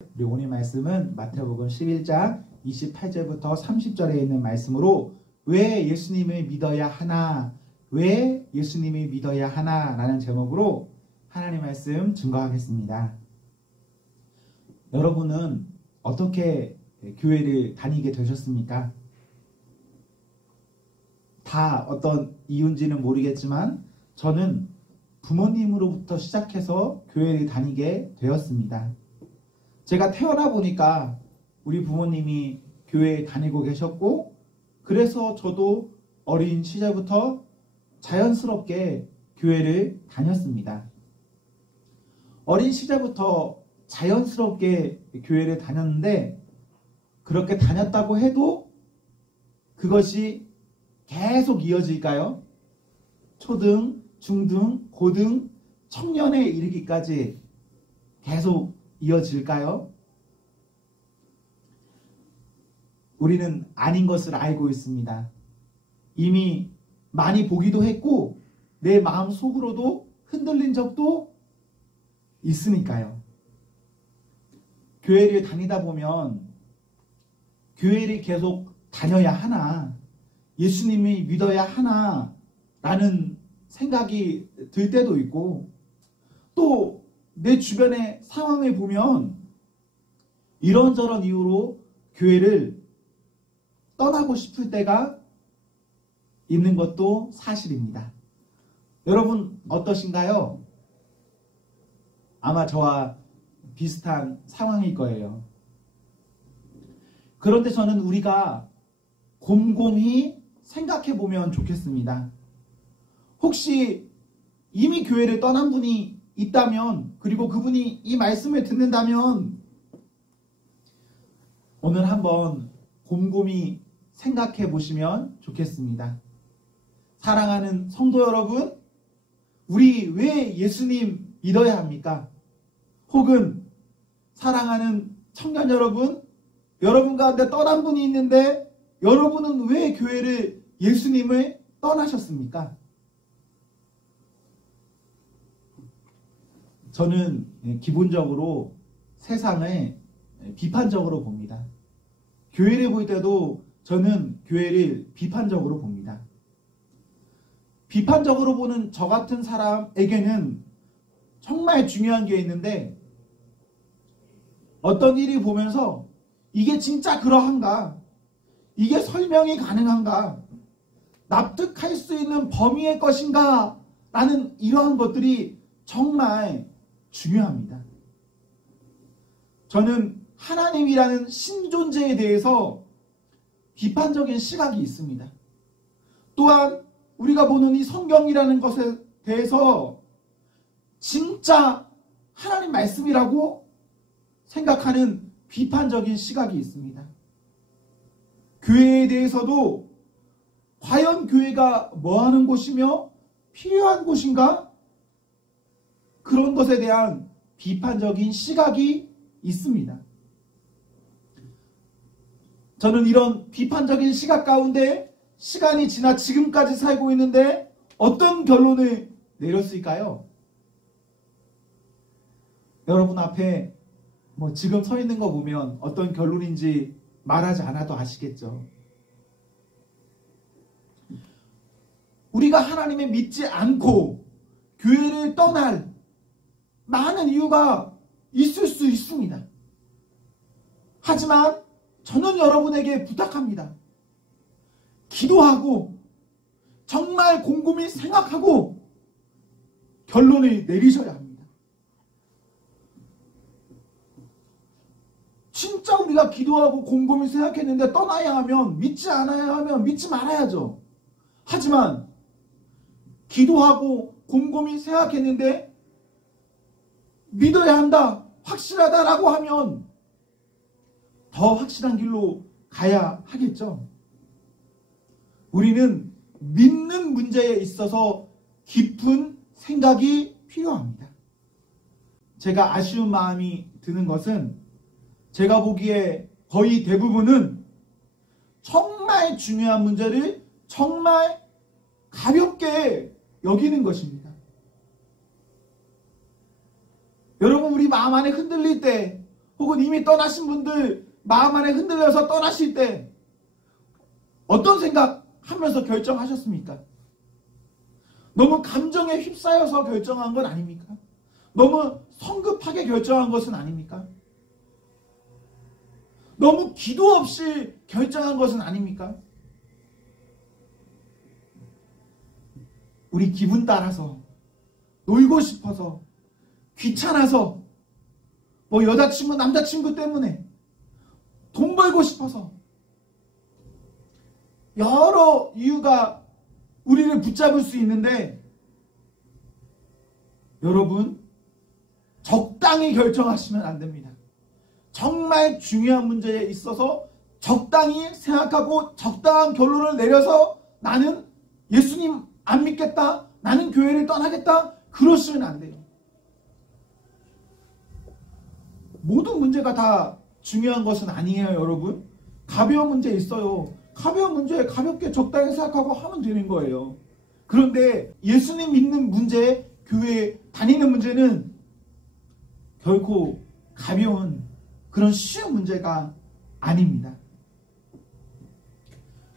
우리 오늘 말씀은 마태복음 11장 28절부터 30절에 있는 말씀으로 왜 예수님을 믿어야 하나? 왜 예수님을 믿어야 하나? 라는 제목으로 하나님 말씀 증거하겠습니다. 여러분은 어떻게 교회를 다니게 되셨습니까? 다 어떤 이유인지는 모르겠지만 저는 부모님으로부터 시작해서 교회를 다니게 되었습니다. 제가 태어나 보니까 우리 부모님이 교회에 다니고 계셨고, 그래서 저도 어린 시절부터 자연스럽게 교회를 다녔습니다. 어린 시절부터 자연스럽게 교회를 다녔는데, 그렇게 다녔다고 해도 그것이 계속 이어질까요? 초등, 중등, 고등, 청년에 이르기까지 계속 이어질까요? 우리는 아닌 것을 알고 있습니다. 이미 많이 보기도 했고 내 마음 속으로도 흔들린 적도 있으니까요. 교회를 다니다 보면 교회를 계속 다녀야 하나, 예수님이 믿어야 하나 라는 생각이 들 때도 있고, 또 내 주변의 상황을 보면 이런저런 이유로 교회를 떠나고 싶을 때가 있는 것도 사실입니다. 여러분 어떠신가요? 아마 저와 비슷한 상황일 거예요. 그런데 저는 우리가 곰곰이 생각해 보면 좋겠습니다. 혹시 이미 교회를 떠난 분이 있다면, 그리고 그분이 이 말씀을 듣는다면 오늘 한번 곰곰이 생각해 보시면 좋겠습니다. 사랑하는 성도 여러분, 우리 왜 예수님 믿어야 합니까? 혹은 사랑하는 청년 여러분, 여러분 가운데 떠난 분이 있는데 여러분은 왜 교회를, 예수님을 떠나셨습니까? 저는 기본적으로 세상을 비판적으로 봅니다. 교회를 볼 때도 저는 교회를 비판적으로 봅니다. 비판적으로 보는 저 같은 사람에게는 정말 중요한 게 있는데, 어떤 일을 보면서 이게 진짜 그러한가? 이게 설명이 가능한가? 납득할 수 있는 범위의 것인가? 라는 이러한 것들이 정말 중요합니다. 저는 하나님이라는 신존재에 대해서 비판적인 시각이 있습니다. 또한 우리가 보는 이 성경이라는 것에 대해서 진짜 하나님 말씀이라고 생각하는 비판적인 시각이 있습니다. 교회에 대해서도 과연 교회가 뭐하는 곳이며 필요한 곳인가? 그런 것에 대한 비판적인 시각이 있습니다. 저는 이런 비판적인 시각 가운데 시간이 지나 지금까지 살고 있는데 어떤 결론을 내렸을까요? 여러분 앞에 지금 서 있는 거 보면 어떤 결론인지 말하지 않아도 아시겠죠? 우리가 하나님을 믿지 않고 교회를 떠날 많은 이유가 있을 수 있습니다. 하지만 저는 여러분에게 부탁합니다. 기도하고 정말 곰곰이 생각하고 결론을 내리셔야 합니다. 진짜 우리가 기도하고 곰곰이 생각했는데 떠나야 하면, 믿지 않아야 하면 믿지 말아야죠. 하지만 기도하고 곰곰이 생각했는데 믿어야 한다, 확실하다라고 하면 더 확실한 길로 가야 하겠죠. 우리는 믿는 문제에 있어서 깊은 생각이 필요합니다. 제가 아쉬운 마음이 드는 것은, 제가 보기에 거의 대부분은 정말 중요한 문제를 정말 가볍게 여기는 것입니다. 여러분, 우리 마음 안에 흔들릴 때 혹은 이미 떠나신 분들 마음 안에 흔들려서 떠나실 때 어떤 생각하면서 결정하셨습니까? 너무 감정에 휩싸여서 결정한 건 아닙니까? 너무 성급하게 결정한 것은 아닙니까? 너무 기도 없이 결정한 것은 아닙니까? 우리 기분 따라서, 놀고 싶어서, 귀찮아서, 뭐 여자친구, 남자친구 때문에, 돈 벌고 싶어서, 여러 이유가 우리를 붙잡을 수 있는데, 여러분, 적당히 결정하시면 안 됩니다. 정말 중요한 문제에 있어서 적당히 생각하고 적당한 결론을 내려서 나는 예수님 안 믿겠다, 나는 교회를 떠나겠다, 그러시면 안 돼요. 모든 문제가 다 중요한 것은 아니에요, 여러분. 가벼운 문제 있어요. 가벼운 문제 가볍게 적당히 생각하고 하면 되는 거예요. 그런데 예수님 믿는 문제, 교회 다니는 문제는 결코 가벼운 그런 쉬운 문제가 아닙니다.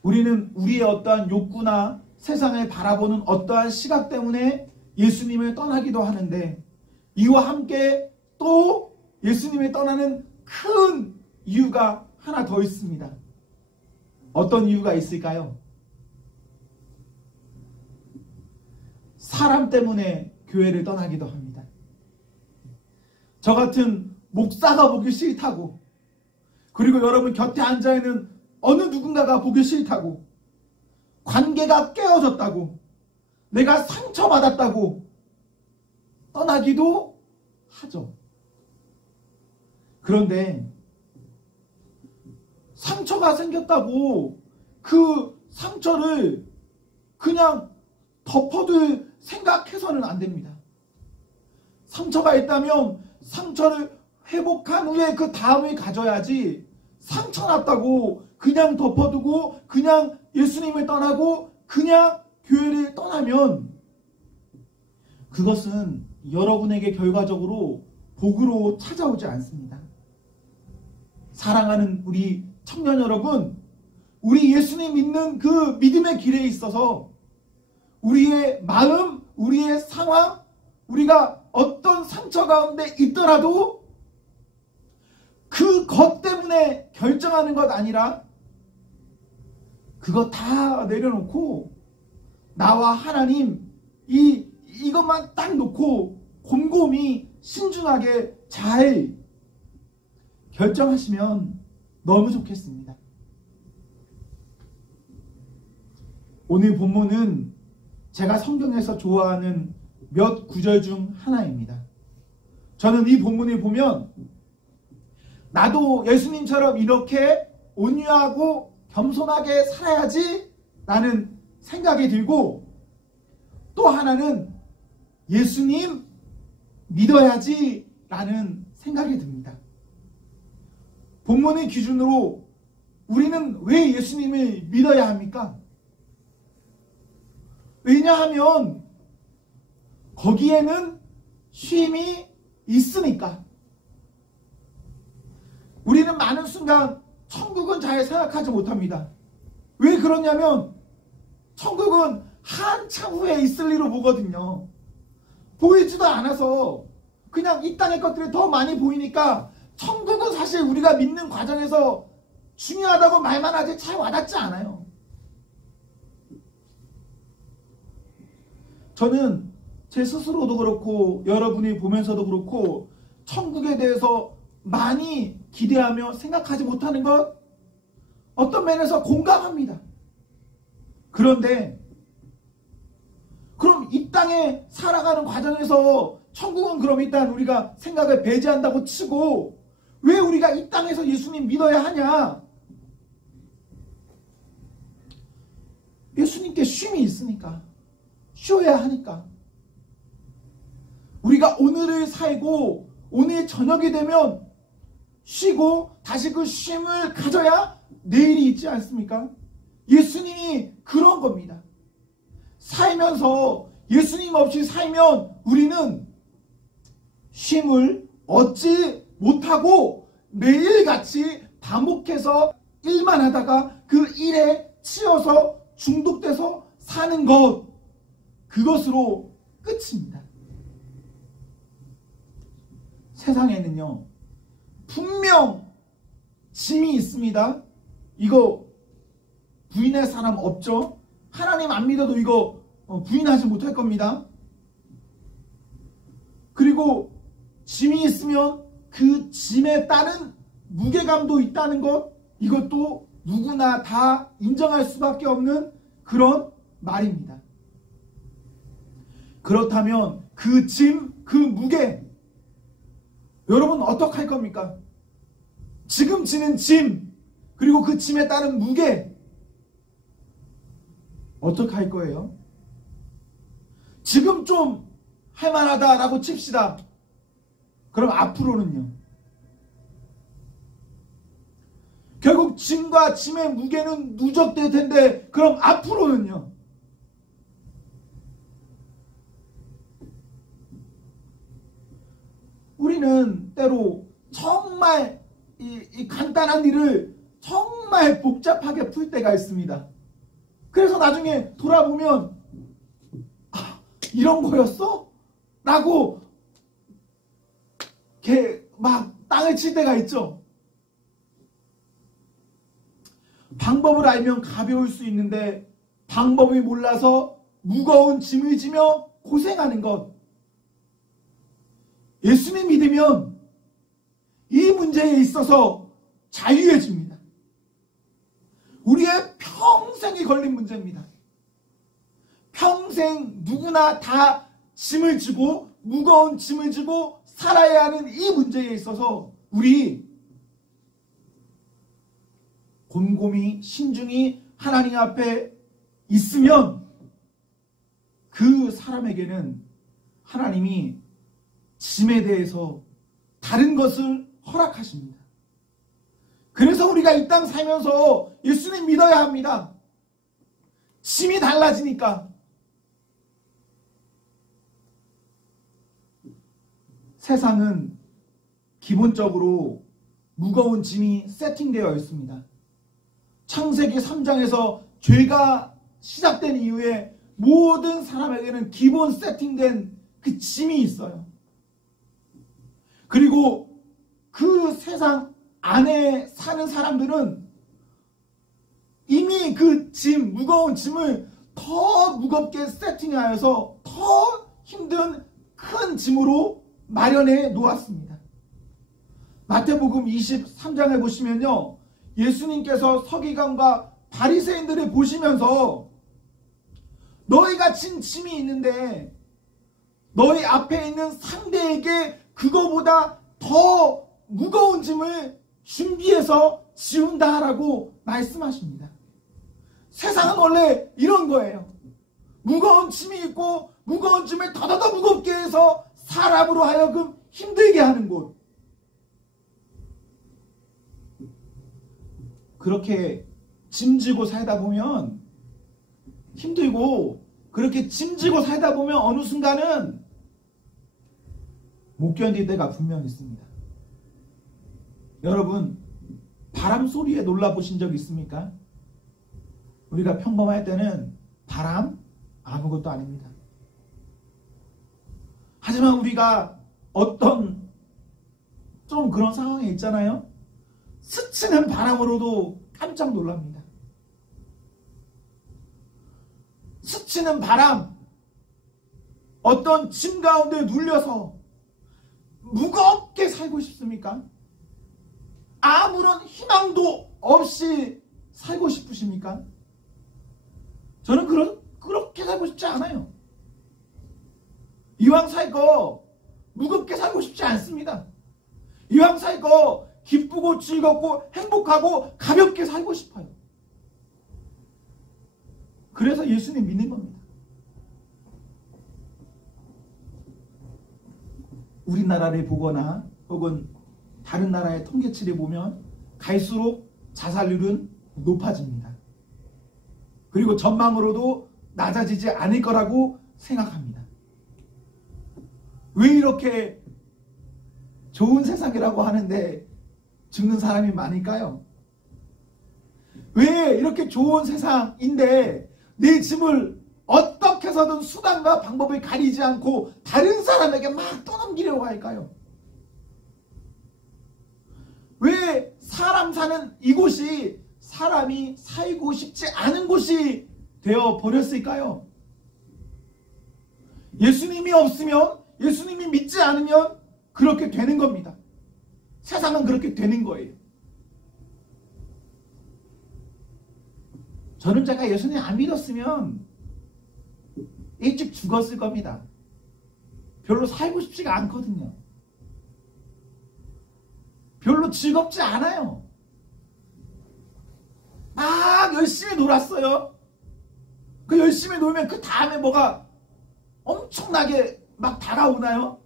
우리는 우리의 어떠한 욕구나 세상을 바라보는 어떠한 시각 때문에 예수님을 떠나기도 하는데, 이와 함께 또 예수님을 떠나는 큰 이유가 하나 더 있습니다. 어떤 이유가 있을까요? 사람 때문에 교회를 떠나기도 합니다. 저 같은 목사가 보기 싫다고, 그리고 여러분 곁에 앉아있는 어느 누군가가 보기 싫다고, 관계가 깨어졌다고, 내가 상처받았다고 떠나기도 하죠. 그런데 상처가 생겼다고 그 상처를 그냥 덮어둘 생각해서는 안 됩니다. 상처가 있다면 상처를 회복한 후에 그 다음을 가져야지, 상처 났다고 그냥 덮어두고 그냥 예수님을 떠나고 그냥 교회를 떠나면 그것은 여러분에게 결과적으로 복으로 찾아오지 않습니다. 사랑하는 우리 청년 여러분, 우리 예수님 믿는 그 믿음의 길에 있어서 우리의 마음, 우리의 상황, 우리가 어떤 상처 가운데 있더라도 그것 때문에 결정하는 것 아니라 그거 다 내려놓고 나와 하나님 이것만 딱 놓고 곰곰이 신중하게 잘 결정하시면 너무 좋겠습니다. 오늘 본문은 제가 성경에서 좋아하는 몇 구절 중 하나입니다. 저는 이 본문을 보면 나도 예수님처럼 이렇게 온유하고 겸손하게 살아야지 라는 생각이 들고, 또 하나는 예수님 믿어야지 라는 생각이 듭니다. 본문의 기준으로 우리는 왜 예수님을 믿어야 합니까? 왜냐하면 거기에는 쉼이 있으니까. 우리는 많은 순간 천국은 잘 생각하지 못합니다. 왜 그러냐면 천국은 한참 후에 있을 리로 보거든요. 보이지도 않아서 그냥 이 땅의 것들이 더 많이 보이니까 천국은 사실 우리가 믿는 과정에서 중요하다고 말만 하지 잘 와닿지 않아요. 저는 제 스스로도 그렇고 여러분이 보면서도 그렇고 천국에 대해서 많이 기대하며 생각하지 못하는 것 어떤 면에서 공감합니다. 그런데 그럼 이 땅에 살아가는 과정에서 천국은 그럼 일단 우리가 생각을 배제한다고 치고 왜 우리가 이 땅에서 예수님 믿어야 하냐? 예수님께 쉼이 있으니까, 쉬어야 하니까. 우리가 오늘을 살고 오늘 저녁이 되면 쉬고 다시 그 쉼을 가져야 내일이 있지 않습니까? 예수님이 그런 겁니다. 살면서 예수님 없이 살면 우리는 쉼을 얻지 못하고 매일같이 반복해서 일만 하다가 그 일에 치여서 중독돼서 사는 것, 그것으로 끝입니다. 세상에는요, 분명 짐이 있습니다. 이거 부인할 사람 없죠? 하나님 안 믿어도 이거 부인하지 못할 겁니다. 그리고 짐이 있으면 그 짐에 따른 무게감도 있다는 것, 이것도 누구나 다 인정할 수밖에 없는 그런 말입니다. 그렇다면 그 짐, 그 무게, 여러분 어떻게 할 겁니까? 지금 지는 짐, 그리고 그 짐에 따른 무게, 어떻게 할 거예요? 지금 좀 할만하다라고 칩시다. 그럼 앞으로는요? 결국 짐과 짐의 무게는 누적될 텐데, 그럼 앞으로는요? 우리는 때로 정말 이 간단한 일을 정말 복잡하게 풀 때가 있습니다. 그래서 나중에 돌아보면 이런 거였어? 라고 막 땅을 칠 때가 있죠. 방법을 알면 가벼울 수 있는데 방법이 몰라서 무거운 짐을 지며 고생하는 것. 예수님 믿으면 이 문제에 있어서 자유해집니다. 우리의 평생이 걸린 문제입니다. 평생 누구나 다 짐을 지고 무거운 짐을 지고 살아야 하는 이 문제에 있어서 우리 곰곰이 신중히 하나님 앞에 있으면 그 사람에게는 하나님이 짐에 대해서 다른 것을 허락하십니다. 그래서 우리가 이 땅 살면서 예수님 믿어야 합니다. 짐이 달라지니까. 세상은 기본적으로 무거운 짐이 세팅되어 있습니다. 창세기 3장에서 죄가 시작된 이후에 모든 사람에게는 기본 세팅된 그 짐이 있어요. 그리고 그 세상 안에 사는 사람들은 이미 그 짐, 무거운 짐을 더 무겁게 세팅하여서 더 힘든 큰 짐으로 마련해 놓았습니다. 마태복음 23장에 보시면요, 예수님께서 서기관과 바리새인들을 보시면서 너희가 진 짐이 있는데 너희 앞에 있는 상대에게 그거보다 더 무거운 짐을 준비해서 지운다라고 말씀하십니다. 세상은 원래 이런 거예요. 무거운 짐이 있고 무거운 짐을 더더더 무겁게 해서 사람으로 하여금 힘들게 하는 곳. 그렇게 짐지고 살다 보면 힘들고, 그렇게 짐지고 살다 보면 어느 순간은 못 견딜 때가 분명히 있습니다. 여러분, 바람 소리에 놀라 보신 적 있습니까? 우리가 평범할 때는 바람 아무것도 아닙니다. 하지만 우리가 어떤 좀 그런 상황에 있잖아요. 스치는 바람으로도 깜짝 놀랍니다. 스치는 바람, 어떤 짐 가운데 눌려서 무겁게 살고 싶습니까? 아무런 희망도 없이 살고 싶으십니까? 저는 그렇게 살고 싶지 않아요. 이왕 살 거 무겁게 살고 싶지 않습니다. 이왕 살 거 기쁘고 즐겁고 행복하고 가볍게 살고 싶어요. 그래서 예수님 믿는 겁니다. 우리나라를 보거나 혹은 다른 나라의 통계치를 보면 갈수록 자살률은 높아집니다. 그리고 전망으로도 낮아지지 않을 거라고 생각합니다. 왜 이렇게 좋은 세상이라고 하는데 죽는 사람이 많을까요? 왜 이렇게 좋은 세상인데 내 짐을 어떻게 해서든 수단과 방법을 가리지 않고 다른 사람에게 막 떠넘기려고 할까요? 왜 사람 사는 이곳이 사람이 살고 싶지 않은 곳이 되어 버렸을까요? 예수님이 없으면, 예수님이 믿지 않으면 그렇게 되는 겁니다. 세상은 그렇게 되는 거예요. 저는 제가 예수님 안 믿었으면 일찍 죽었을 겁니다. 별로 살고 싶지가 않거든요. 별로 즐겁지 않아요. 막 열심히 놀았어요. 그 열심히 놀면 그 다음에 뭐가 엄청나게 막 다가오나요?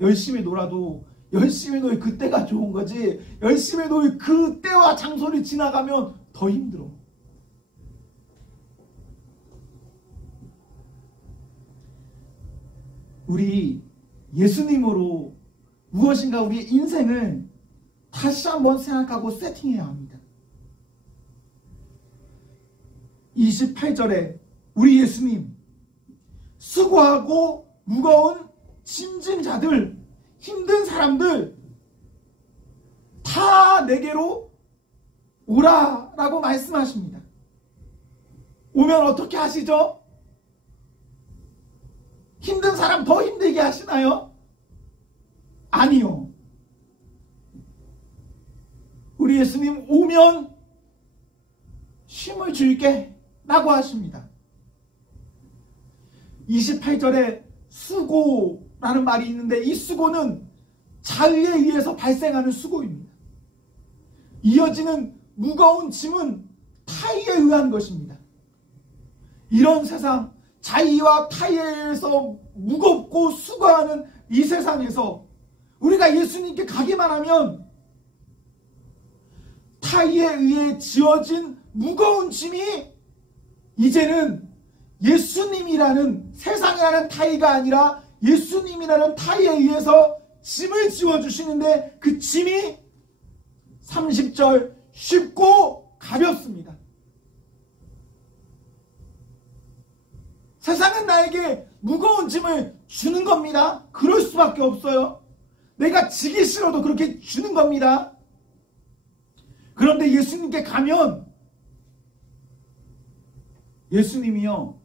열심히 놀아도 열심히 놀 그때가 좋은 거지, 열심히 놀 그때와 장소를 지나가면 더 힘들어. 우리 예수님으로 무엇인가 우리의 인생을 다시 한번 생각하고 세팅해야 합니다. 28절에 우리 예수님, 수고하고 무거운 짐진 자들, 힘든 사람들 다 내게로 오라라고 말씀하십니다. 오면 어떻게 하시죠? 힘든 사람 더 힘들게 하시나요? 아니요. 우리 예수님 오면 쉼을 줄게 라고 하십니다. 28절에 수고라는 말이 있는데 이 수고는 자의에 의해서 발생하는 수고입니다. 이어지는 무거운 짐은 타의에 의한 것입니다. 이런 세상, 자의와 타의에 의해서 무겁고 수고하는 이 세상에서 우리가 예수님께 가기만 하면 타의에 의해 지어진 무거운 짐이 이제는 예수님이라는, 세상이라는 타의가 아니라 예수님이라는 타의에 의해서 짐을 지워주시는데 그 짐이 30절 쉽고 가볍습니다. 세상은 나에게 무거운 짐을 주는 겁니다. 그럴 수밖에 없어요. 내가 지기 싫어도 그렇게 주는 겁니다. 그런데 예수님께 가면 예수님이요,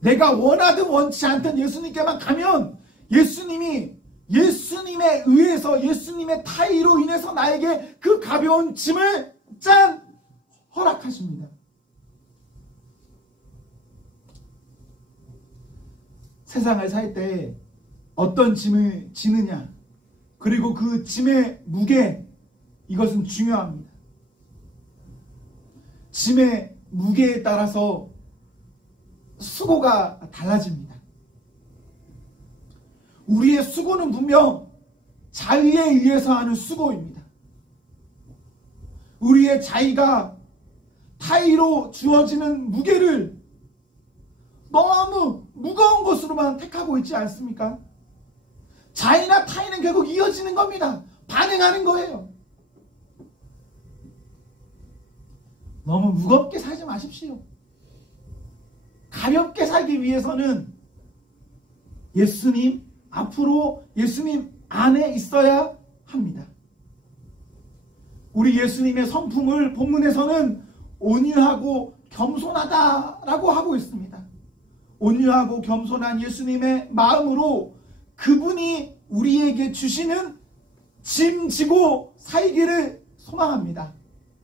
내가 원하든 원치 않든 예수님께만 가면 예수님이 예수님에 의해서, 예수님의 타의로 인해서 나에게 그 가벼운 짐을 짠 허락하십니다. 세상을 살 때 어떤 짐을 지느냐, 그리고 그 짐의 무게, 이것은 중요합니다. 짐의 무게에 따라서 수고가 달라집니다. 우리의 수고는 분명 자의에 의해서 하는 수고입니다. 우리의 자의가 타의로 주어지는 무게를 너무 무거운 것으로만 택하고 있지 않습니까? 자의나 타의는 결국 이어지는 겁니다. 반응하는 거예요. 너무 무겁게 살지 마십시오. 가볍게 살기 위해서는 예수님 앞으로, 예수님 안에 있어야 합니다. 우리 예수님의 성품을 본문에서는 온유하고 겸손하다라고 하고 있습니다. 온유하고 겸손한 예수님의 마음으로 그분이 우리에게 주시는 짐 지고 살기를 소망합니다.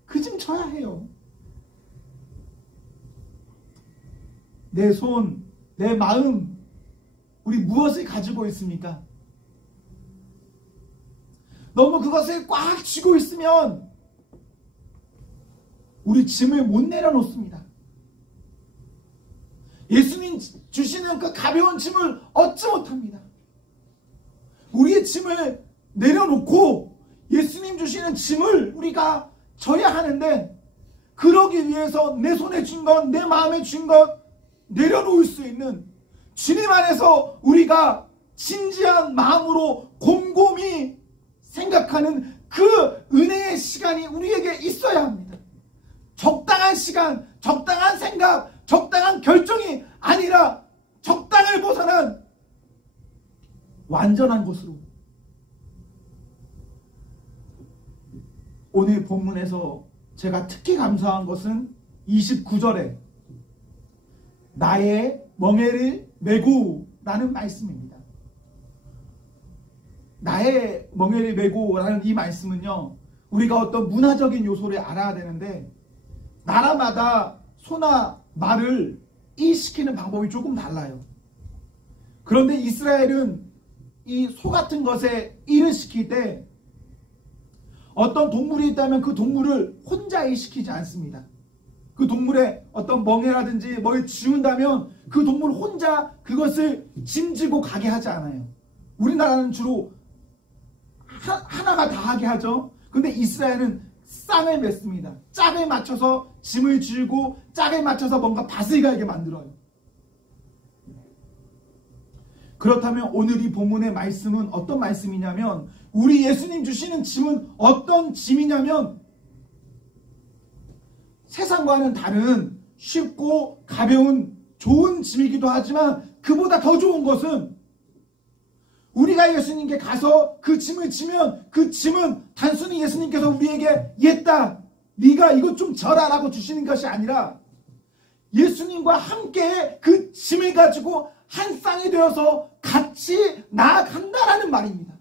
그 짐 져야 해요. 내 손, 내 마음, 우리 무엇을 가지고 있습니까? 너무 그것을 꽉 쥐고 있으면 우리 짐을 못 내려놓습니다. 예수님 주시는 그 가벼운 짐을 얻지 못합니다. 우리의 짐을 내려놓고 예수님 주시는 짐을 우리가 져야 하는데, 그러기 위해서 내 손에 쥔 것, 내 마음에 쥔 것 내려놓을 수 있는, 주님 안에서 우리가 진지한 마음으로 곰곰이 생각하는 그 은혜의 시간이 우리에게 있어야 합니다. 적당한 시간, 적당한 생각, 적당한 결정이 아니라 적당을 벗어난 완전한 것으로. 오늘 본문에서 제가 특히 감사한 것은 29절에 나의 멍에를 메고 라는 말씀입니다. 나의 멍에를 메고 라는 이 말씀은요, 우리가 어떤 문화적인 요소를 알아야 되는데 나라마다 소나 말을 일시키는 방법이 조금 달라요. 그런데 이스라엘은 이 소 같은 것에 일을 시킬 때 어떤 동물이 있다면 그 동물을 혼자 일시키지 않습니다. 그 동물의 어떤 멍에라든지 뭘 지운다면 그 동물 혼자 그것을 짐지고 가게 하지 않아요. 우리나라는 주로 하나가 다 하게 하죠. 근데 이스라엘은 쌍을 맺습니다. 짝을 맞춰서 짐을 지우고 짝을 맞춰서 뭔가 밭을 갈게 만들어요. 그렇다면 오늘 이 본문의 말씀은 어떤 말씀이냐면, 우리 예수님 주시는 짐은 어떤 짐이냐면 세상과는 다른 쉽고 가벼운 좋은 짐이기도 하지만 그보다 더 좋은 것은 우리가 예수님께 가서 그 짐을 지면 그 짐은 단순히 예수님께서 우리에게 얘다 네가 이것 좀 져라 라고 주시는 것이 아니라 예수님과 함께 그 짐을 가지고 한 쌍이 되어서 같이 나아간다라는 말입니다.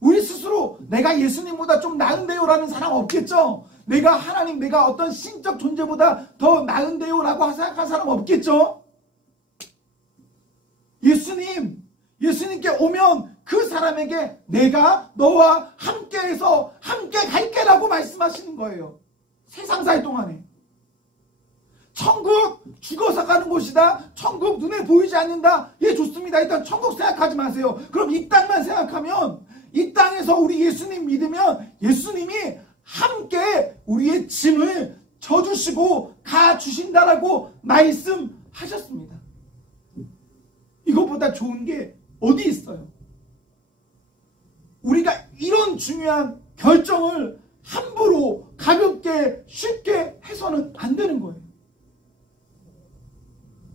우리 스스로 내가 예수님보다 좀 나은데요 라는 사람 없겠죠. 내가 하나님, 내가 어떤 신적 존재보다 더 나은데요 라고 생각한 사람 없겠죠. 예수님께 오면 그 사람에게 내가 너와 함께해서 함께 갈게 라고 말씀하시는 거예요. 세상 살 동안에. 천국 죽어서 가는 곳이다. 천국 눈에 보이지 않는다. 예, 좋습니다. 일단 천국 생각하지 마세요. 그럼 이 땅만 생각하면, 이 땅에서 우리 예수님 믿으면 예수님이 함께 우리의 짐을 져주시고 가주신다라고 말씀하셨습니다. 이것보다 좋은 게 어디 있어요? 우리가 이런 중요한 결정을 함부로 가볍게 쉽게 해서는 안 되는 거예요.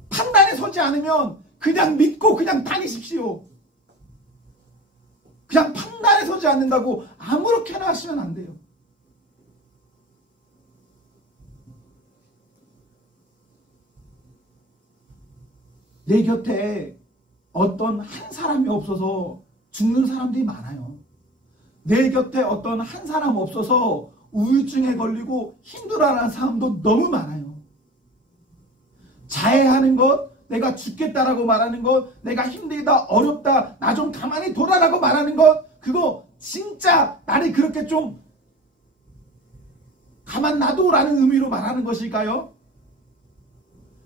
판단에 서지 않으면 그냥 믿고 그냥 다니십시오. 그냥 판단에 서지 않는다고 아무렇게나 하시면 안 돼요. 내 곁에 어떤 한 사람이 없어서 죽는 사람들이 많아요. 내 곁에 어떤 한 사람 없어서 우울증에 걸리고 힘들어하는 사람도 너무 많아요. 자해하는 것, 내가 죽겠다라고 말하는 것, 내가 힘들다, 어렵다, 나 좀 가만히 둬라라고 말하는 것, 그거 진짜 나를 그렇게 좀 가만 놔둬라는 의미로 말하는 것일까요?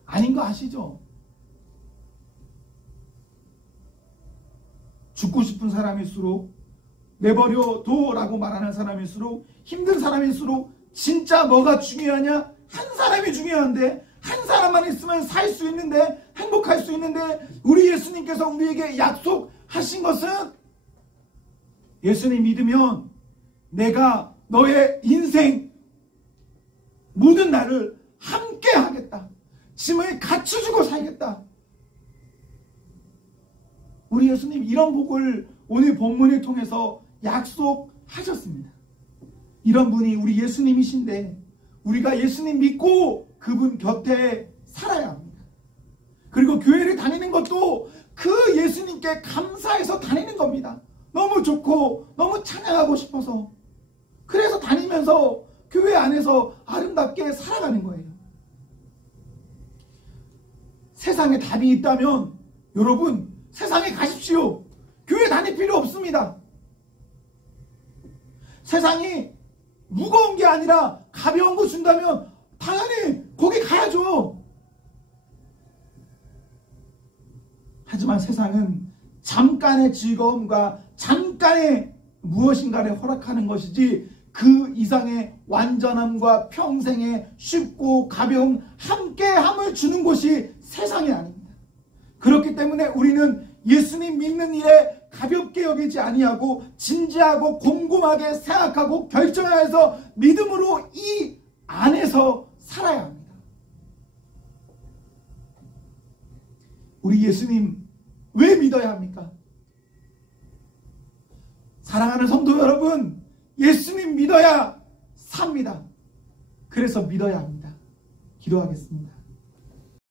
아닌 거 아시죠? 죽고 싶은 사람일수록, 내버려 둬라고 말하는 사람일수록, 힘든 사람일수록 진짜 뭐가 중요하냐? 한 사람이 중요한데, 한 사람만 있으면 살 수 있는데, 행복할 수 있는데, 우리 예수님께서 우리에게 약속하신 것은 예수님 믿으면 내가 너의 인생 모든 날을 함께 하겠다. 짐을 같이 주고 살겠다. 우리 예수님 이런 복을 오늘 본문을 통해서 약속하셨습니다. 이런 분이 우리 예수님이신데 우리가 예수님 믿고 그분 곁에 살아야 합니다. 그리고 교회를 다니는 것도 그 예수님께 감사해서 다니는 겁니다. 너무 좋고 너무 찬양하고 싶어서, 그래서 다니면서 교회 안에서 아름답게 살아가는 거예요. 세상에 답이 있다면 여러분 세상에 가십시오. 교회 다닐 필요 없습니다. 세상이 무거운 게 아니라 가벼운 거 준다면 당연히 거기 가야죠. 하지만 세상은 잠깐의 즐거움과 잠깐의 무엇인가를 허락하는 것이지 그 이상의 완전함과 평생의 쉽고 가벼운 함께함을 주는 곳이 세상이 아닙니다. 그렇기 때문에 우리는 예수님 믿는 일에 가볍게 여기지 아니하고 진지하고 곰곰하게 생각하고 결정해서 믿음으로 이 안에서 살아야 합니다. 우리 예수님 왜 믿어야 합니까? 사랑하는 성도 여러분, 예수님 믿어야 삽니다. 그래서 믿어야 합니다. 기도하겠습니다.